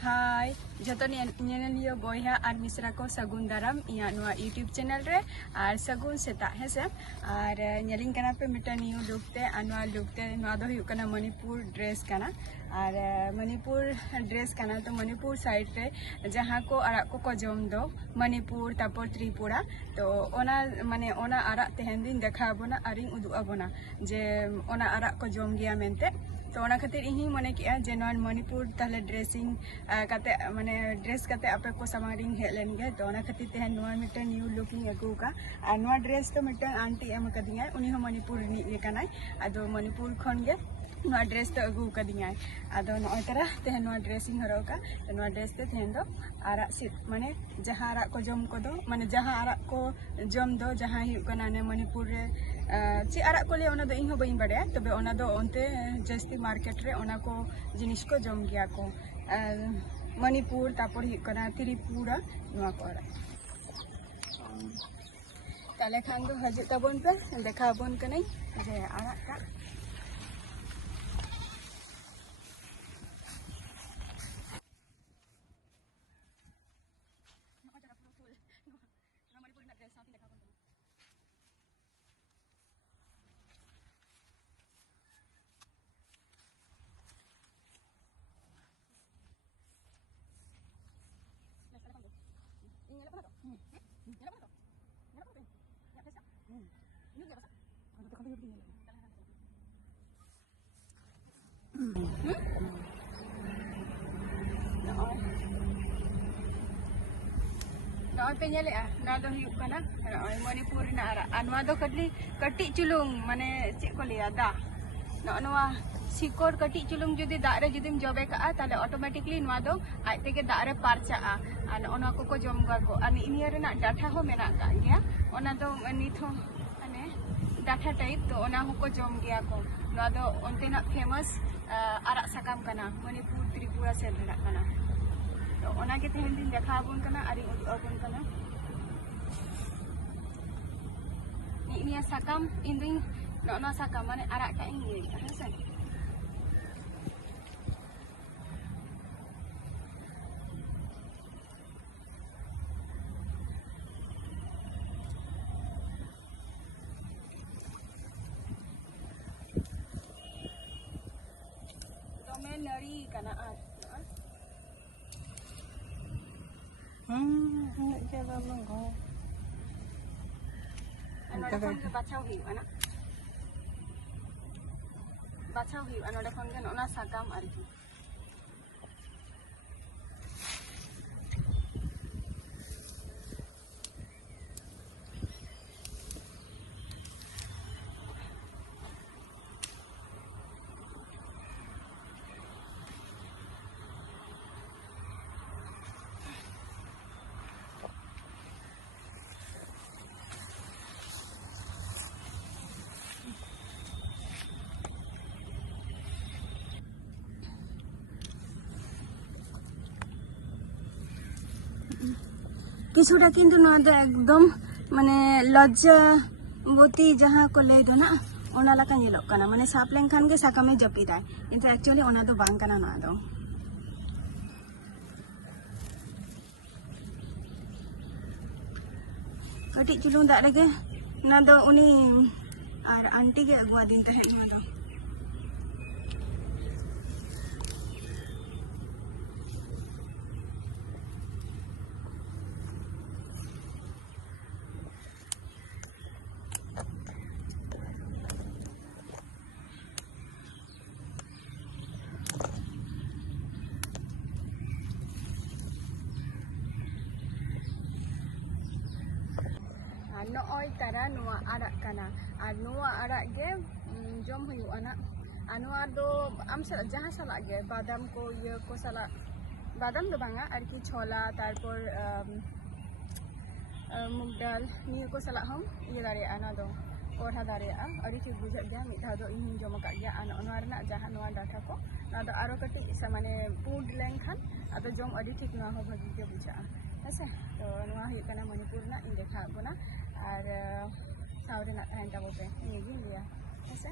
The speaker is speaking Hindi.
हाय जो नियो बया और मिश्रा को सगुन दाराम इना यूट्यूब चैनल रे और सगुन सेता हेसे और नेलिंग कना पे मिटा न्यू लुकते लुकते मणिपुर ड्रेस कना और मणिपुर ड्रेस कना तो मणिपुर साइड रे जहाँ को आरा को जम दो मणिपुर तापर त्रिपुरा तो ओना माने ओना आरा तेहन दिन देखा बोना और उदुग आबोना जे ओना आरा को जम गया मेनते तो ओना खातिर इही मने किया जे मणिपुर ताले ड्रेसिंग काते माने ड्रेस काते आपे को समारिंग हेलेन गे तो ओना खातिर तेहन नोआ मिटन न्यू लुकिंग अगु का आ नोआ ड्रेस तो मिटन आंटी एम कदिया उनी हो मणिपुर नि लेकानाय आदो मणिपुर खन गे नोआ ड्रेस तो अगु कदिया आदो नोय तरा तेहन नोआ ड्रेसिंग हरो का तो नोआ ड्रेस ते तेहन दो आरा सिट माने जहां आरा को जम को दो माने जहां आरा को जम दो जहां हि कना ने मणिपुर रे ची आरा को ले ओना दो इहो बइन बाडया तबे ओना दो ओनते जस्ती मार्केट रे ओना को जिनिस को जम गया को मणिपुर तापर हि कना त्रिपुरा नोआ को आरा ताले खान दो हजे तबन पे देखा बन कनै जे आरा का पे ना दो मणिपुर आरा कटी चुलुंग माने चेक को लिया दा नवा सिकोर कटी चुलुंग जुदी दा रे जुदीम जबे का ताले ऑटोमेटिकली नवा दो आज तेगे दा रे पारचा आन ओना को जम गा को आन इनिया रेना डाठा हो मेना का गया ओना दो निथो माने डाठा टाइप तो ओना हो को जम गया को नवा दो ओनतेना फेमस आरा सकाम कना मणिपुर त्रिपुरा से रेना कना तो ओना के तेहन दिन देखा आबोन कना आरी आबोन कना इनिया सकाम इंदिन नोना सकाम माने आरा का इंगे हेसे तो मैं नरी कना क्या लोग बाछाव हुआ बाछाव हुआ सकाम आरकी किछुटा किन्तु एकदम माने लज्जावती जहाँ को ले दो ना ओना लका नेलोग कना माने साप लेनखान गे साकामे जपिदाय किन्तु एक्चुअली ओना दो बांग कना ना दो कटी चुलुंग दा रेगे ना दो उनी आर आंटी गे अगुआ दिन तहे ना दो नोय तारा नोआ आरा कना और नोआ आरा गे जम हुआ ना नोआ दो आम जहाँ सला गे बादाम को ये को सला बादाम दो बांगा आरकी छोला तारपर मुग दाल नियो को सला हम ये दारे ना दो कोढ़ा दारे अड़ी ठीक बुझा गया मिठा दो इन जम का गया अनवारना जहाँ नोआ डाटा को ना दो आरो कटी माने पूड लेंखान आदो जम अड़ी ठीक ना हो भागी के बुझा हेसे तो नोआ हुई कना मणिपुर ना इन देखा बोना और सावरे ना तहन ताबो पे निगी लिया हेसे